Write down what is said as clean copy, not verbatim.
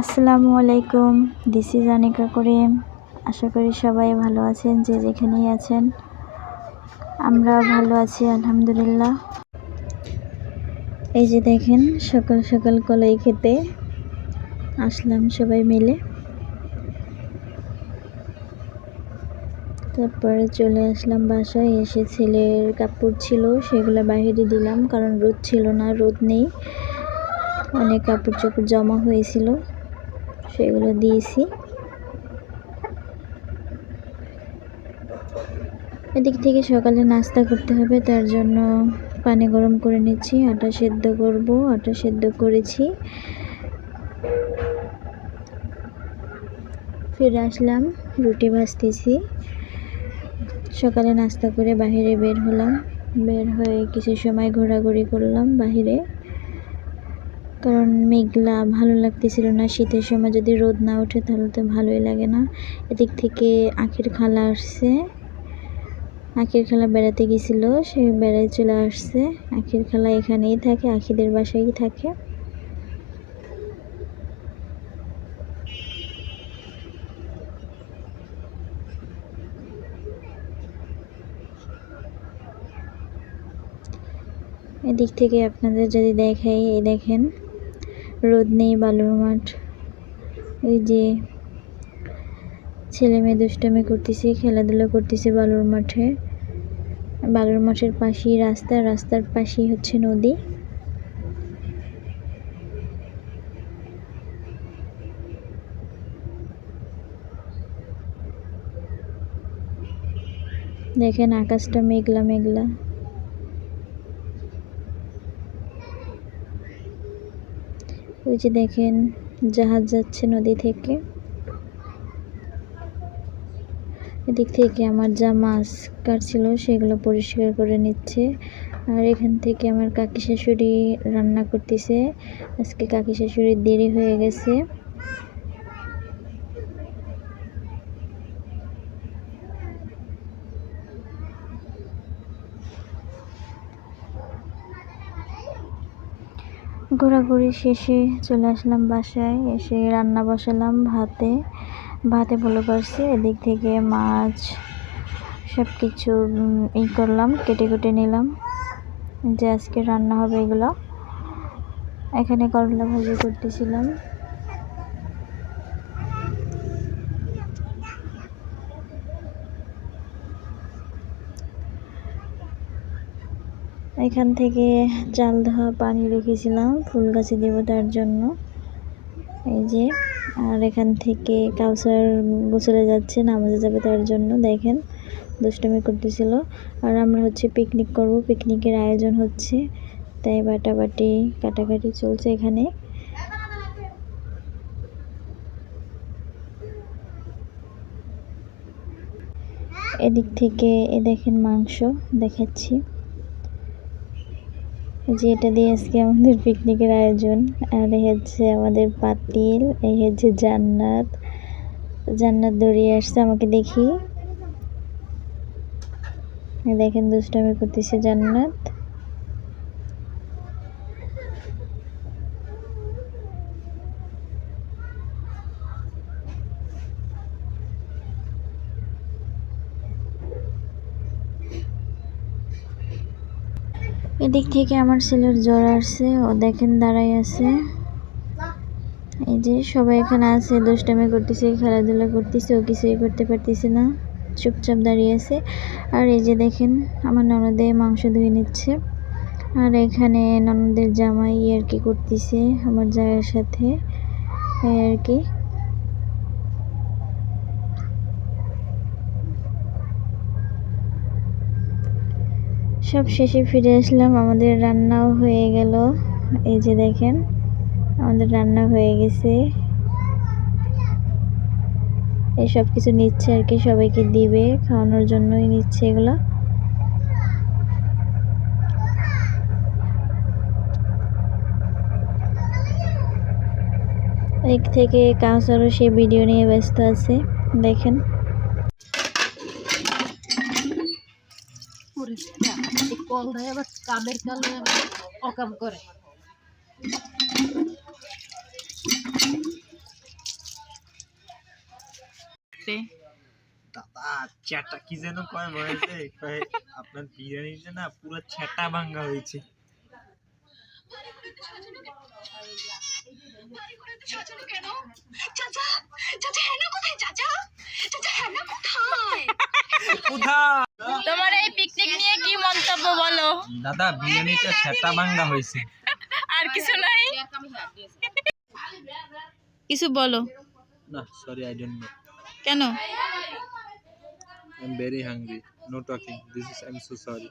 আসসালামু আলাইকুম। This is Anika করিম। আশা করি সবাই ভালো আছেন, যে যেখানেই আছেন। আমরা ভালো আছি আলহামদুলিল্লাহ। এই যে দেখেন, সকাল সকাল কলাই খেতে আসলাম সবাই মিলে। তারপরে চলে আসলাম বাসায়। এসে ছেলের কাপড় ছিল সেগুলো বাইরে দিলাম, কারণ রোদ ছিল না, রোদ নেই। অনেক কাপড় চোপড় জমা হয়েছিল, সেগুলো দিয়েছি। এদিক থেকে সকালে নাস্তা করতে হবে, তার জন্য পানি গরম করে নিচ্ছি। আটা সেদ্ধ করব, আটা সেদ্ধ করেছি। ফিরে আসলাম, রুটি ভাজতেছি। সকালে নাস্তা করে বাইরে বের হলাম। বের হয়ে কিছু সময় ঘোরাঘুরি করলাম বাহিরে, কারণ মেঘলা ভালো লাগতেছিল না। শীতের সময় যদি রোদ না ওঠে তাহলে তো ভালোই লাগে না। এদিক থেকে আখির খালা আসছে। আখির খালা বেড়াতে গেছিল, সে বেড়ায় চলে আসছে। আখির খালা এখানেই থাকে, আখিদের বাসায়ই থাকে। এদিক থেকে আপনাদের যদি দেখাই, এই দেখেন রোদ নেই, বালুর মাঠ। ওই যে ছেলে মেয়ে দুষ্টামি করতেছে, খেলাধুলা করতেছে বালুর মাঠে। বালুর মাঠের পাশেই রাস্তা, রাস্তার পাশেই হচ্ছে নদী। দেখেন আকাশটা মেঘলা মেঘলা। ওই যে দেখেন জাহাজ যাচ্ছে নদী থেকে। এদিক থেকে আমার যা মাছ কাটছিল সেগুলো পরিষ্কার করে নিচ্ছে। আর এখান থেকে আমার কাকি শাশুড়ি রান্না করতেছে। আজকে কাকি শাশুড়ির দেরি হয়ে গেছে। ঘোরাঘুরি শেষে চলে আসলাম বাসায়। এসে রান্না বসালাম। ভাতে ভালো পারছি। এদিক থেকে মাছ সব কিছু করলাম, কেটে কেটে নিলাম, যে আজকে রান্না হবে এগুলো। এখানে করলা ভাজি করতেছিলাম। এখান থেকে চাল ধোয়া পানি রেখেছিলাম ফুল গাছে দেবো তার জন্য। এই যে, আর এখান থেকে কাউসার গোসলে যাচ্ছে, নামাজে যাবে তার জন্য। দেখেন দুষ্টুমি করতেছিল। আর আমরা হচ্ছে পিকনিক করব, পিকনিকের আয়োজন হচ্ছে, তাই বাটাবাটি কাটাকাটি চলছে এখানে। এদিক থেকে এ দেখেন মাংস দেখাচ্ছি, যে এটা দিয়ে আজকে আমাদের পিকনিকের আয়োজন। আর এই হচ্ছে আমাদের পাতিল, এই হচ্ছে জান্নাত। জান্নাত দৌড়িয়ে আসছে আমাকে দেখি। দেখেন দুষ্টামি করতেছে জান্নাত। এদিক থেকে আমার ছেলের জ্বর আসছে, ও দেখেন দাঁড়াই আছে। এই যে সবাই এখানে আছে, দুষ্টামি করতেছে, খেলাধুলা করতেছে, ও কিছুই করতে পারতেছে না, চুপচাপ দাঁড়িয়ে আছে। আর এই যে দেখেন আমার ননদে মাংস ধুয়ে নিচ্ছে। আর এখানে ননদের জামাই আর কি করতেছে আমার জায়ের সাথে, এই আর কি। সব শেষে ফিরে আসলাম, আমাদের রান্নাও হয়ে গেল। এই যে দেখেন আমাদের রান্না হয়ে গেছে। এই সব কিছু নিচ্ছে আর কি, সবাইকে দিবে, খাওয়ানোর জন্যই নিচ্ছে এগুলো। এক থেকে কাউসারও সে ভিডিও নিয়ে ব্যস্ত আছে, দেখেন। কল দেয় আবার কামের কালে অকাম করে। রাত্রে? দাদা চ্যাটা কি যেন কয় মরেছে, কয় আপনার বিরিয়ানিতে না পুরো ছেটা ভাঙ্গা হয়েছে। তোমার এই পিকনিক নিয়ে কি মন্তব্য বলো? দাদা বিরিয়ানিতে ছেটা ভাঙ্গা হয়েছে। আর কিছু নাই? কিছু বলো। না সরি, আই ডোন্ট নো। কেন? I am very hungry, no talking, this is I am so sorry.